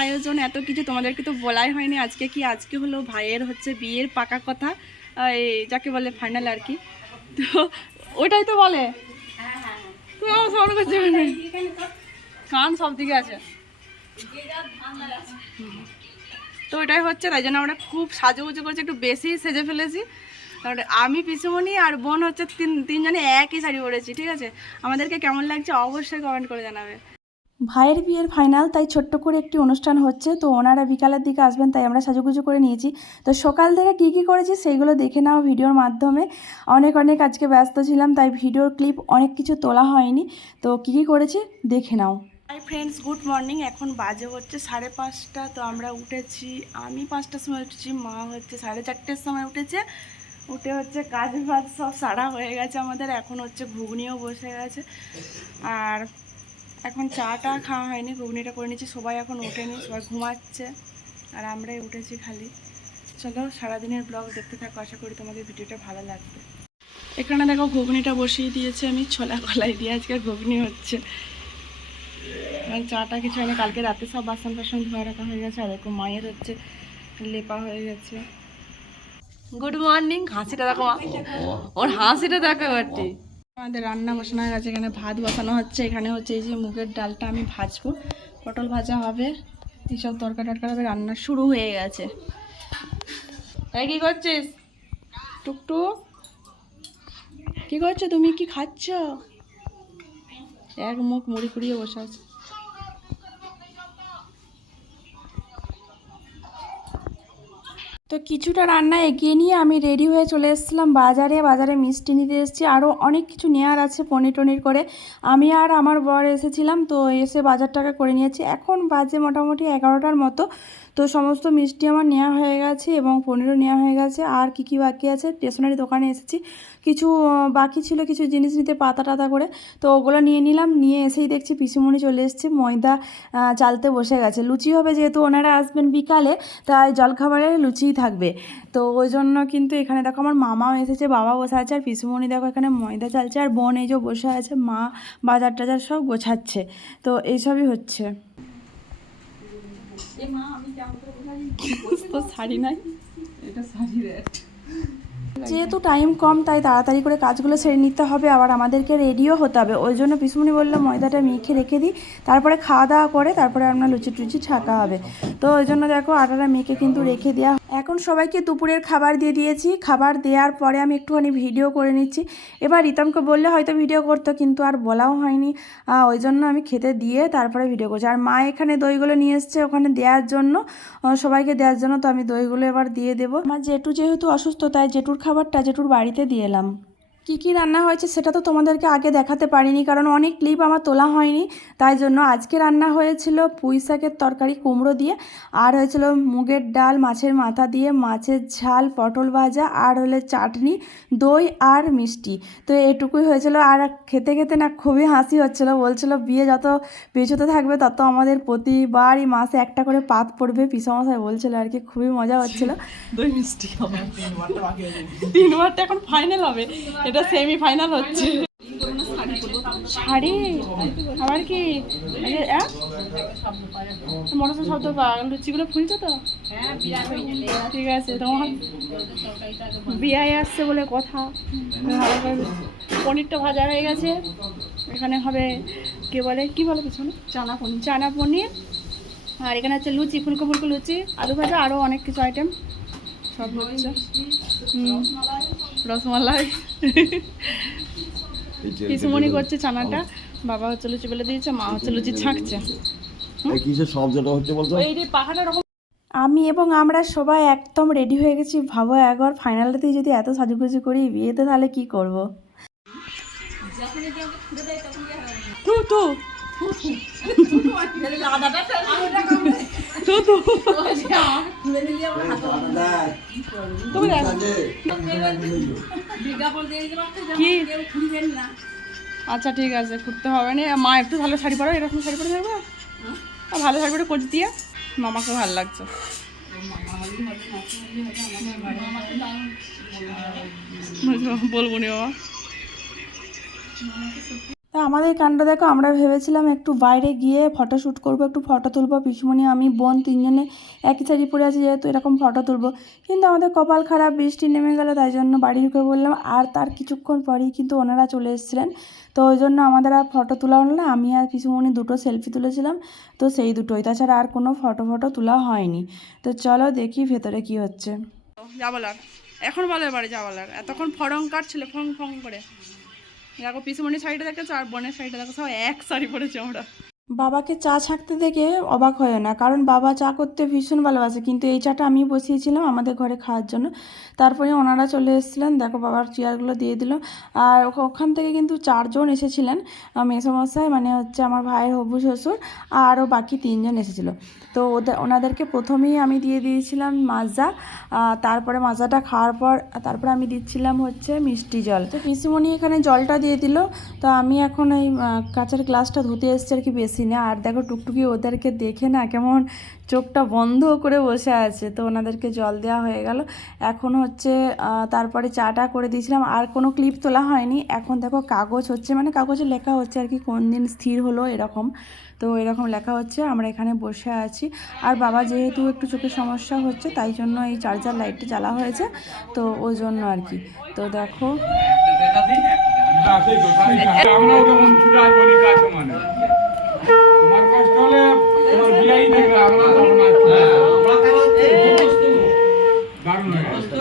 আয়োজন, এত কিছু তোমাদেরকে তো বলাই হয়নি। আজকে কি, আজকে হলো ভাইয়ের হচ্ছে বিয়ের পাকা কথা যাকে বলে ফাইনাল আর কি। তো ওটাই তো বলে। কান সব দিকে আছে। তো ওটাই হচ্ছে, তাই জন্য আমরা খুব সাজুগুজু করছি, একটু বেশি সেজে ফেলেছি। তারপরে আমি পিসুমণি আর বোন হচ্ছে তিন, তিনজনে একই শাড়ি পরেছি, ঠিক আছে? আমাদেরকে কেমন লাগছে অবশ্যই কমেন্ট করে জানাবে। ভাইয়ের বিয়ের ফাইনাল, তাই ছোট্ট করে একটি অনুষ্ঠান হচ্ছে। তো ওনারা বিকালের দিকে আসবেন, তাই আমরা সাজুগুজু করে নিয়েছি। তো সকাল থেকে কী কী করেছি সেইগুলো দেখে নাও ভিডিওর মাধ্যমে। অনেক অনেক আজকে ব্যস্ত ছিলাম, তাই ভিডিওর ক্লিপ অনেক কিছু তোলা হয়নি। তো কী কী করেছি দেখে নাও। হাই ফ্রেন্ডস গুড মর্নিং এখন বাজে হচ্ছে সাড়ে পাঁচটা, তো আমরা উঠেছি। আমি পাঁচটার সময় উঠেছি, মা হচ্ছে সাড়ে চারটের সময় উঠেছে। উঠে হচ্ছে কাজ বাজ সব সারা হয়ে গেছে আমাদের। এখন হচ্ছে ঘুগনিও বসে গেছে। আর এখন চাটা খাওয়া হয়নি ঘুগনিটা করে নিচ্ছি সবাই এখন ওঠেনি সবাই ঘুমাচ্ছে আর আমরাই উঠেছি খালি। চলো সারাদিনের ব্লগ দেখতে থাকো আশা করি তোমাদের ভিডিওটা ভালো লাগবে। এখানে দেখো ঘুগনিটা বসিয়ে দিয়েছে আমি ছোলা কলাই দিয়ে আজকে ঘুগনি হচ্ছে। আর চাটা কিছু হয়নি কালকে রাতে সব বাসন টাসন ধোয়া রাখা হয়ে গেছে আর এরকম মায়ের হচ্ছে লেপা হয়ে গেছে। গুড মর্নিং হাসিটা দেখো ওর হাসিটা দেখো এবারটি আমাদের রান্না বসানো হয়ে গেছে এখানে ভাত বসানো হচ্ছে। এখানে হচ্ছে এই যে মুগের ডালটা আমি ভাজবো। পটল ভাজা হবে। এইসব তরকারি টরকারি হবে, রান্না শুরু হয়ে গেছে। তাই কী করছিস? টুকটুক কী করছ তুমি? কি খাচ্ছ? এক মুখ মুড়ি কুড়িয়ে বসে আছে। তো কিছুটা রান্না এগিয়ে নিয়ে আমি রেডি হয়ে চলে এসেছিলাম বাজারে। বাজারে মিষ্টি নিতে এসেছি। আরও অনেক কিছু নেওয়ার আছে পনির টনির করে। আমি আর আমার বর এসেছিলাম, তো এসে বাজারটাকে করে নিয়েছি। এখন বাজে মোটামুটি এগারোটার মতো। তো সমস্ত মিষ্টি আমার নেওয়া হয়ে গেছে এবং পনিরও নেওয়া হয়ে গেছে। আর কি কি বাকি আছে? স্টেশনারি দোকানে এসেছি। কিছু বাকি ছিল কিছু জিনিস নিতে পাতা টাতা করে। তো ওগুলো নিয়ে নিলাম। নিয়ে এসেই দেখছি পিসুমণি চলে এসেছে। ময়দা চালতে বসে গেছে। লুচি হবে যেহেতু, ওনারা আসবেন বিকালে, তাই জলখাবারে লুচিই থাকবে। তো ওই জন্য কিন্তু এখানে দেখো আমার মামাও এসেছে বাবা বসে আছে, আর পিসুমণি দেখো এখানে ময়দা চালছে আর বোন এই যে বসে আছে, মা বাজার টাজার সব গোছাচ্ছে। তো এইসবই হচ্ছে। তো শাড়ি নাই। যেহেতু টাইম কম তাই তাড়াতাড়ি করে কাজগুলো সেরে নিতে হবে আবার আমাদেরকে রেডিও হতে হবে। ওই জন্য পিসমণি বলল ময়দাটা মেখে রেখে দিই। তারপরে খাওয়া দাওয়া করে তারপরে আপনার লুচি টুচি ছাকা হবে। তো ওই জন্য দেখো আটাটা মেখে কিন্তু রেখে দেওয়া এখন সবাইকে দুপুরের খাবার দিয়ে দিয়েছি। খাবার দেওয়ার পরে আমি একটুখানি ভিডিও করে নিচ্ছি। এবার রিতমকে বললে হয়তো ভিডিও করতো, কিন্তু আর বলাও হয়নি। ওই জন্য আমি খেতে দিয়ে তারপরে ভিডিও করছি। আর মা এখানে দইগুলো নিয়ে এসছে ওখানে দেওয়ার জন্য। সবাইকে দেওয়ার জন্য তো আমি দইগুলো এবার দিয়ে দেবো। আমার জেঠু যেহেতু অসুস্থ, তাই জেঠুর খাবারটা জেঠুর বাড়িতে দিয়ে এলাম। কী কী রান্না হয়েছে সেটা তো তোমাদেরকে আগে দেখাতে পারিনি কারণ অনেক ক্লিপ আমার তোলা হয়নি। তাই জন্য আজকে রান্না হয়েছিল পুঁই শাকের তরকারি কুমড়ো দিয়ে আর হয়েছিল মুগের ডাল মাছের মাথা দিয়ে মাছের ঝাল পটল ভাজা আর হলে চাটনি দই আর মিষ্টি। তো এটুকুই হয়েছিল আর খেতে খেতে না খুবই হাসি হচ্ছিল বলছিল বিয়ে যত পেছোতে থাকবে তত আমাদের প্রতিবারই মাসে একটা করে পাত পড়বে পিসমশাই বলছিল আর কি খুবই মজা হচ্ছিল। দই মিষ্টি তিনবারটা এখন ফাইনাল হবে। এটা সেমি ফাইনাল হচ্ছে। শাড়ি? আবার কি? আহ? মনে শব্দ পা লুচিগুলো ফুলছে তো? ঠিক আছে তোমার বিয়ায় আসছে বলে কথা। পনিরটা ভাজা হয়ে গেছে। এখানে হবে কে বলে? কি বলে পিছনে? চানা পনির। চানা পনির। আর এখানে হচ্ছে লুচি ফুলকো ফুলকো লুচি আলু ভাজা আরও অনেক কিছু আইটেম সব হচ্ছে। হুম, রসমালাই। পিসুমণি করছে চানাটা বাবা হচ্ছে লুচি বলে দিয়েছে মা হচ্ছে লুচি ছাঁকছে। এই কিসের সব হচ্ছে বলতো? এই যে পাহাড়ের আমি এবং আমরা সবাই একদম রেডি হয়ে গেছি। ভাবো একবার ফাইনালটাতেই যদি এত সাজুগুজু করি বিয়েতে তাহলে কি করব? তু তু আচ্ছা ঠিক আছে ঘুরতে হবে না। মা একটু ভালো শাড়ি পরো এরকম শাড়ি পরে থাকবে? আর ভালো শাড়ি পরে কোচ দিয়ে? মামাকে ভালো লাগছে। বলব নি বাবা। আমাদের কাণ্ড দেখো, আমরা ভেবেছিলাম একটু বাইরে গিয়ে ফটো শ্যুট করব, একটু ফটো তুলবো। পিসমণি, আমি, বোন তিনজনে একই শাড়ি পরে আছি যেহেতু এরকম ফটো তুলবো। কিন্তু আমাদের কপাল খারাপ, বৃষ্টি নেমে গেল, তাই জন্য বাড়ি ঢুকে বললাম আর তার কিছুক্ষণ পরেই কিন্তু ওনারা চলে এসেছিলেন। তো ওই জন্য আমাদের আর ফটো তোলা হলো না, আমি আর পিসুমণি দুটো সেলফি তুলেছিলাম। তো সেই দুটোই, তাছাড়া আর কোনো ফটো ফটো তোলা হয়নি। তো চলো দেখি ভেতরে কি হচ্ছে। এখন বলে বাড়ি যাবলার এতক্ষণ ফরং কাটছিল ফং ফং করে। দেখো পিসুমণির শাড়িটা দেখেছ আর বোনের শাড়িটা দেখো এক শাড়ি পরেছি আমরা। বাবাকে চা ছাঁকতে দেখে অবাক হয় না, কারণ বাবা চা করতে ভীষণ ভালোবাসে। কিন্তু এই চাটা আমি বসিয়েছিলাম আমাদের ঘরে খাওয়ার জন্য। তারপরে ওনারা চলে এসেছিলেন, দেখো বাবার চেয়ারগুলো দিয়ে দিল। আর ওখান থেকে কিন্তু চারজন এসেছিলেন মেসোমশাই মানে হচ্ছে আমার ভাইয়ের হবু শ্বশুর আরও বাকি তিনজন এসেছিল। তো ওদের ওনাদেরকে প্রথমেই আমি দিয়ে দিয়েছিলাম মাজা তারপরে মাজাটা খাওয়ার পর, তারপরে আমি দিচ্ছিলাম হচ্ছে মিষ্টি জল। তো পিসিমণি এখানে জলটা দিয়ে দিল। তো আমি এখন এই কাঁচের গ্লাসটা ধুতে এসছি আর কি বেশি না। আর দেখো টুকটুকি ওদেরকে দেখে না কেমন চোখটা বন্ধ করে বসে আছে। তো ওনাদেরকে জল দেওয়া হয়ে গেল। এখন হচ্ছে তারপরে চাটা করে দিয়েছিলাম। আর কোনো ক্লিপ তোলা হয়নি। এখন দেখো কাগজ হচ্ছে মানে কাগজে লেখা হচ্ছে আর কি, কোন দিন স্থির হলো এরকম। তো এরকম লেখা হচ্ছে, আমরা এখানে বসে আছি। আর বাবা যেহেতু একটু চোখের সমস্যা হচ্ছে, তাই জন্য এই চার্জার লাইটটা জ্বালা হয়েছে। তো ওই জন্য আর কি। তো দেখো আমরাও তখন ছুটে আসব নি কাজ মানে তোমার কষ্ট হলে তোমার বিয়াই দেখবে আমরা তখন আসব দারুণ হয়ে গেছে।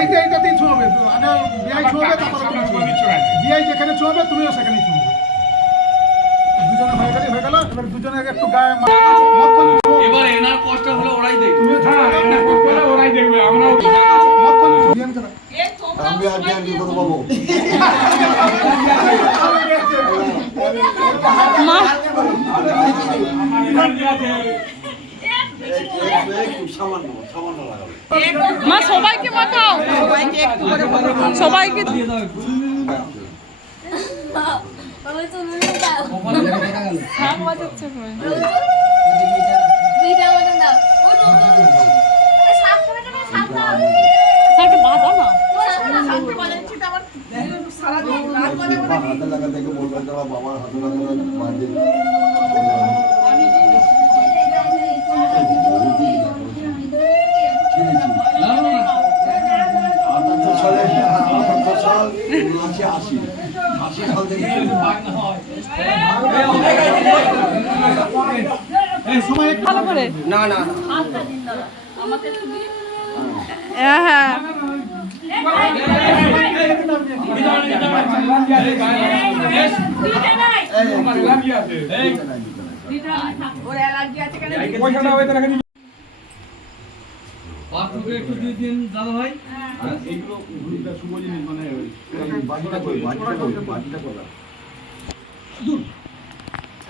এইটা এইটাতেই ছোঁয়াবে আগে বিআই ছোঁয়াবে তারপরে তুমি ছোঁয়াবে ছোঁয়াবে তুমিও সেখানেই ছোঁয়াবে দুজনে হয়ে গেলে হয়ে গেল এবার দুজনে একটু গায়ে। এবার এনার কষ্ট হলো ওরাই দেখবে। তুমিও হ্যাঁ ওরাই দেখবে আমরাও। আমি আর কি করে পাবো মা। সবাইকে মাখাও সবাইকে? দুইটা মতন দাও ও নো নো নো এ সাপ করে না সাপ দাও শাকটা বাঁধা না হাতে লাগা দেখে বলবেন তারা বাবার হাতে লাগা বাজে আটাত্তর সালে আটাত্তর সাল ভালো করে হ্যাঁ হ্যাঁ আমার আছে পয়সাটা হয়তো একটু দিয়ে দিন দাদা ভাই। এইগুলো শুভ জিনিস মানে বাজিটা কই? বাজিটা কই? বাজিটা কই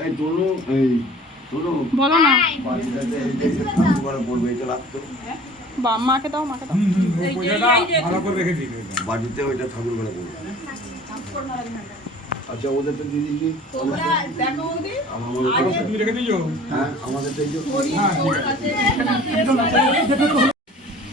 এই দোনো এই দোনো। বলো না। বাজিটাতে এই যে করে পড়বে এটা রাখতো বা মাকে দাও মাকে দাও। ভালো করে রেখে দিবি ওইটা। বাজিতে ওইটা ঠাকুর করে পড়বে আচ্ছা ওদের তো দিয়ে হয়- তুমি রেখে দিও হ্যাঁ আমাদের তো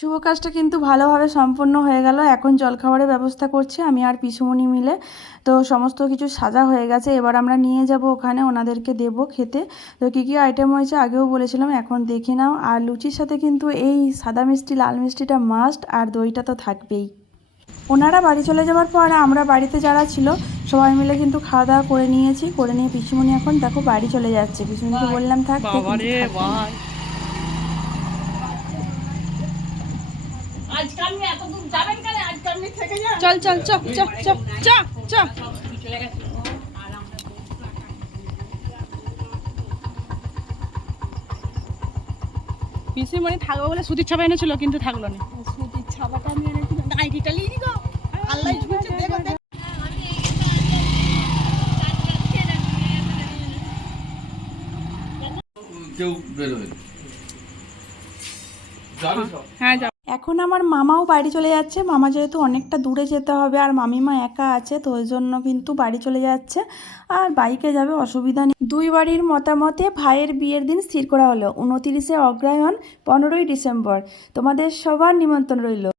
শুভ কাজটা কিন্তু ভালোভাবে সম্পন্ন হয়ে গেল। এখন জলখাবারের ব্যবস্থা করছে আমি আর পিসুমণি মিলে। তো সমস্ত কিছু সাজা হয়ে গেছে, এবার আমরা নিয়ে যাব ওখানে, ওনাদেরকে দেব খেতে। তো কী কী আইটেম হয়েছে আগেও বলেছিলাম, এখন দেখে নাও। আর লুচির সাথে কিন্তু এই সাদা মিষ্টি, লাল মিষ্টিটা মাস্ট আর দইটা তো থাকবেই। ওনারা বাড়ি চলে যাওয়ার পর আমরা বাড়িতে যারা ছিল, সবাই মিলে কিন্তু খাওয়া দাওয়া করে নিয়েছি, করে নিয়ে পিসুমণি এখন দেখো বাড়ি চলে যাচ্ছে। পিসুমণিকে বললাম থাকতে চল চল চল চল চল চল চল পিসি থাকব বলে সুতির ছাপা এনেছিল কিন্তু থাকল না। সুতির ছাপাটা আমি এনেছিলাম। আইডিটা নিয়ে নিগো আল্লাহ ঝুলছে দেখো কেউ বেরোয় হ্যাঁ এখন আমার মামাও বাড়ি চলে যাচ্ছে। মামা যেহেতু অনেকটা দূরে যেতে হবে আর মামিমা একা আছে, তো ওই জন্য কিন্তু বাড়ি চলে যাচ্ছে। আর বাইকে যাবে, অসুবিধা নেই। দুই বাড়ির মতামতে ভাইয়ের বিয়ের দিন স্থির করা হলো। উনতিরিশে অগ্রহায়ণ, পনেরোই ডিসেম্বর। তোমাদের সবার নিমন্ত্রণ রইল।